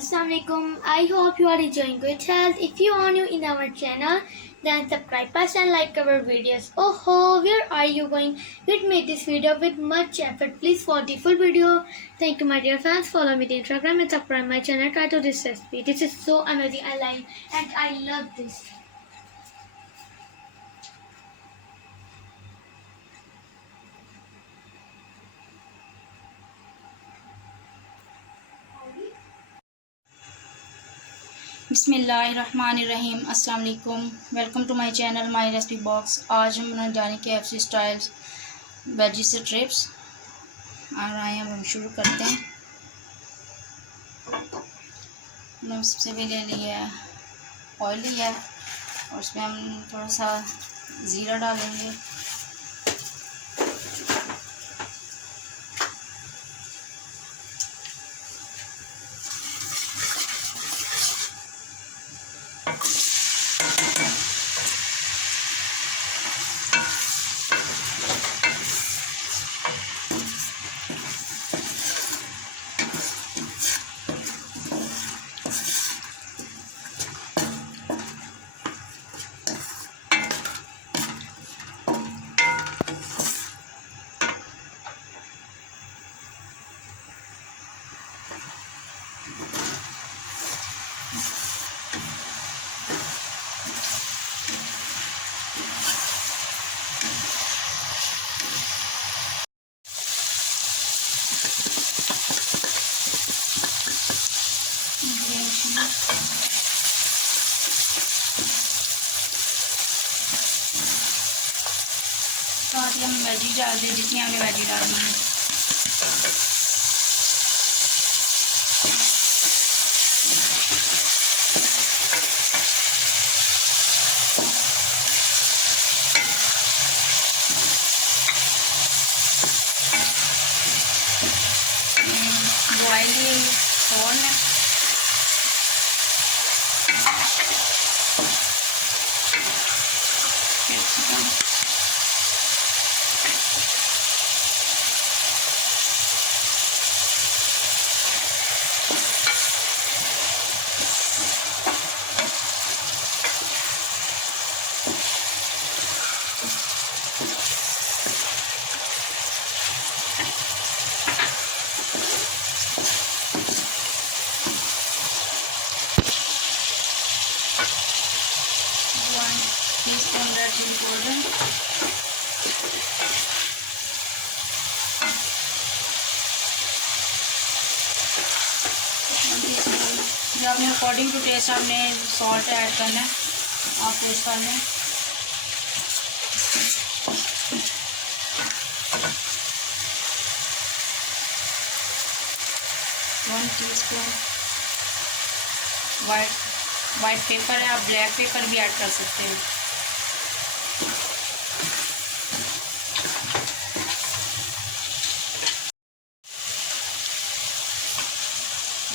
Assalamualaikum. I hope you are enjoying good health. If you are new in our channel, then subscribe us and like our videos. Oh, where are you going? We made this video with much effort. Please watch the full video. Thank you, my dear fans. Follow me on Instagram and subscribe my channel. Try to this recipe. This is so amazing. I like and I love this. बिस्मिल्लाहिर्रहमानिर्रहीम अस्सलाम वालेकुम। Welcome to my channel my recipe box. आज हम बनाने जा रहे हैं KFC styles veggie strips. और आए हम शुरू करते हैं। हमने सबसे पहले लिया है ऑयल लिया है और उसमें हम थोड़ा सा ज़ीरा डालेंगे। साथ ही हम वेजी डाल दें जितनी हमें वेजी डालनी है। बॉयल कॉर्न है capsicum teaspoon red chilli powder, 1 teaspoon. जो अपने अकॉर्डिंग टू टेस्ट आपने सॉल्ट ऐड करना है, आप टेस्ट कर लें। वन टीस्पून वाइट पेपर है, आप ब्लैक पेपर भी ऐड कर सकते हैं।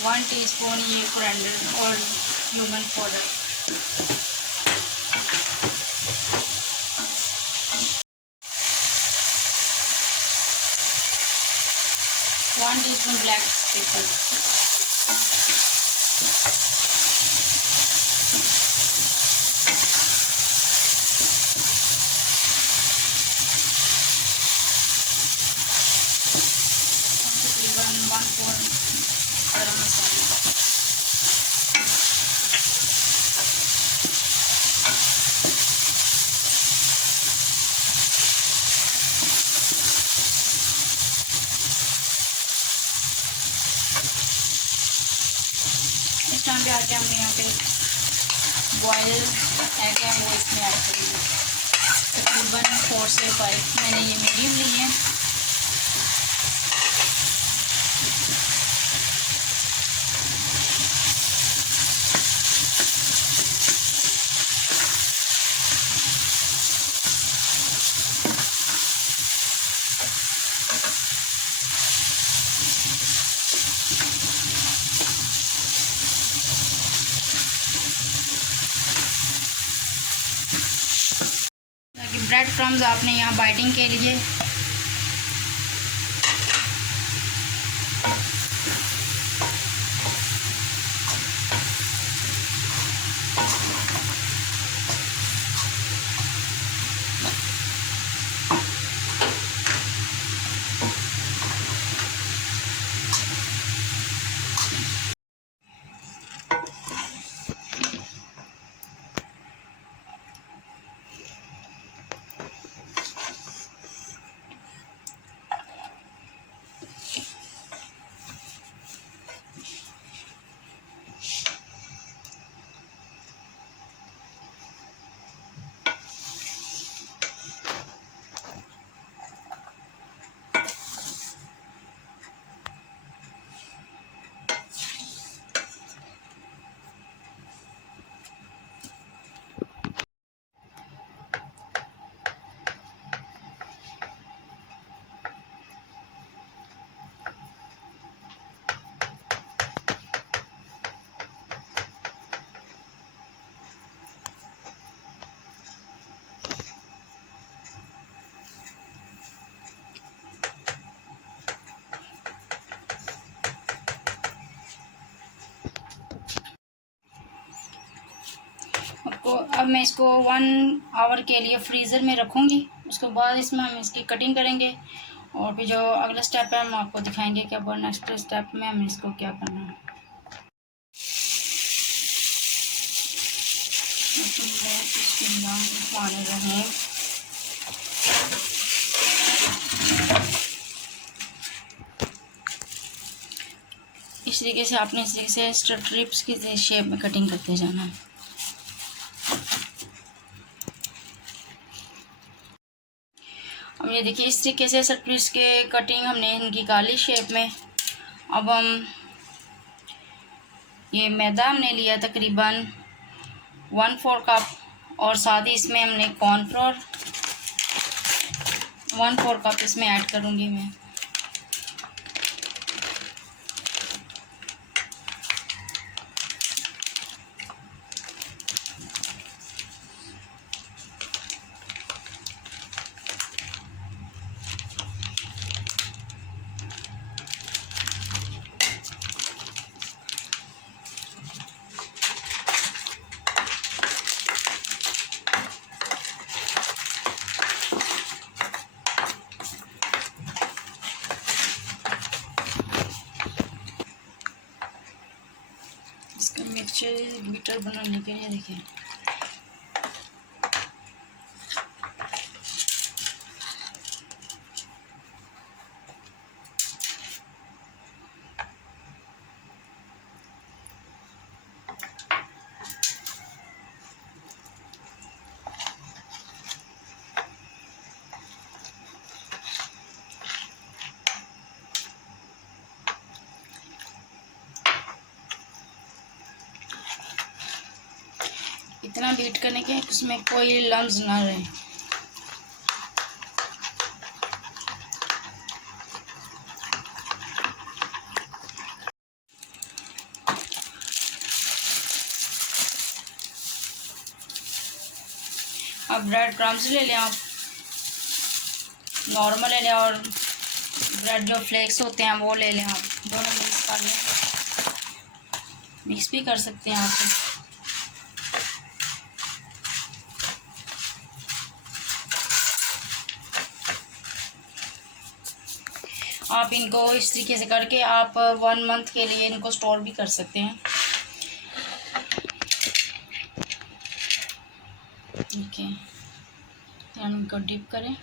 वन टीस्पून ये कोरेंडर और cumin powder, one teaspoon black pepper, तकरीबन 1/4 गरम मसाला, इस टाइम पे आके हमने यहाँ पे बॉयल एग है वो इसमें ऐड करेंगे। तकरीबन 4 से 5 मैंने ये मीडियम ली है। ब्रेड क्रम्स आपने यहाँ बाइटिंग के लिए अब मैं इसको 1 आवर के लिए फ्रीज़र में रखूँगी। उसके बाद इसमें हम इसकी कटिंग करेंगे और फिर जो अगला स्टेप है हम आपको दिखाएंगे कि अब नेक्स्ट स्टेप में हमें इसको क्या करना है। इस तरीके से आपने इस तरीके से स्ट्रिप्स की शेप में कटिंग करते जाना है। अब ये देखिए इस तरीके से स्ट्रिप्स के कटिंग हमने निकाली शेप में। अब हम ये मैदा हमने लिया तकरीबन 1/4 कप और साथ ही इसमें हमने कॉर्नफ्लोर 1/4 कप इसमें ऐड करूँगी मैं। इसका मिक्सचर बिटर बनाने के लिए देखिए इतना बीट करने के उसमें कोई लम्स ना रहे। अब ब्रेड क्रम्स ले लें आप, नॉर्मल ले लें और ब्रेड जो फ्लेक्स होते हैं वो ले लें आप। दोनों मिक्स कर लें, मिक्स भी कर सकते हैं आप। आप इनको इस तरीके से करके आप 1 मंथ के लिए इनको स्टोर भी कर सकते हैं। ठीक है, हम इनको डिप करें।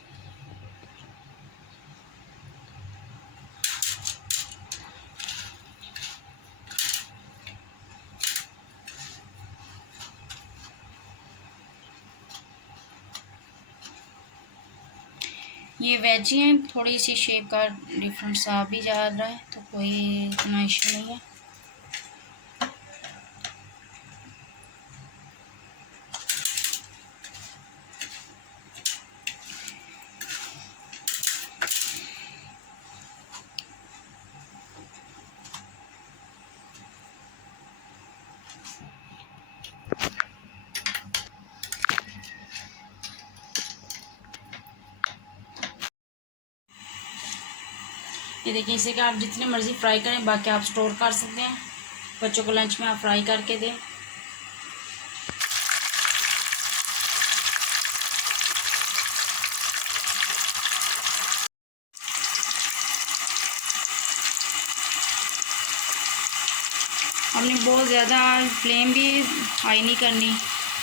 ये वेजी हैं, थोड़ी सी शेप का डिफरेंस आ भी जा रहा है तो कोई इतना इशू नहीं है। ये देखिए, इसे कि आप जितनी मर्ज़ी फ्राई करें, बाकी आप स्टोर कर सकते हैं। बच्चों को लंच में आप फ्राई करके दें। हमने बहुत ज़्यादा फ्लेम भी हाई नहीं करनी,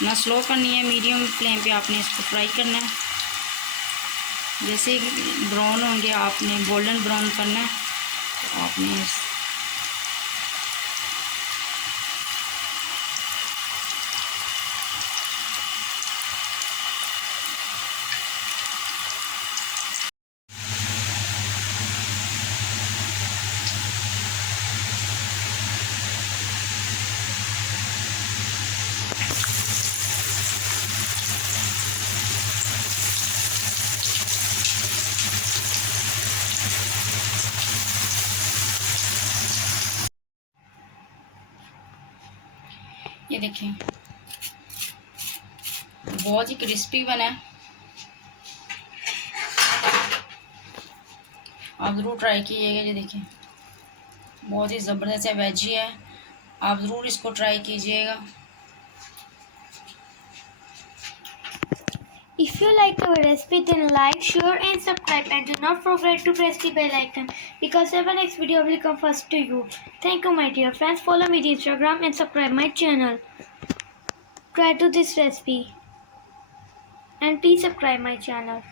ना स्लो करनी है, मीडियम फ्लेम पे आपने इसको फ्राई करना है। जैसे ब्राउन होंगे, आपने गोल्डन ब्राउन करना है तो आपने ये देखें बहुत ही क्रिस्पी बना है। आप ज़रूर ट्राई कीजिएगा। ये देखें बहुत ही ज़बरदस्त है, वेजी है, आप ज़रूर इसको ट्राई कीजिएगा। If you like our recipe, then like, share and subscribe, and do not forget to press the bell icon because our next video will come first to you. Thank you my dear friends. Follow me on Instagram and subscribe my channel. Try to this recipe and please subscribe my channel.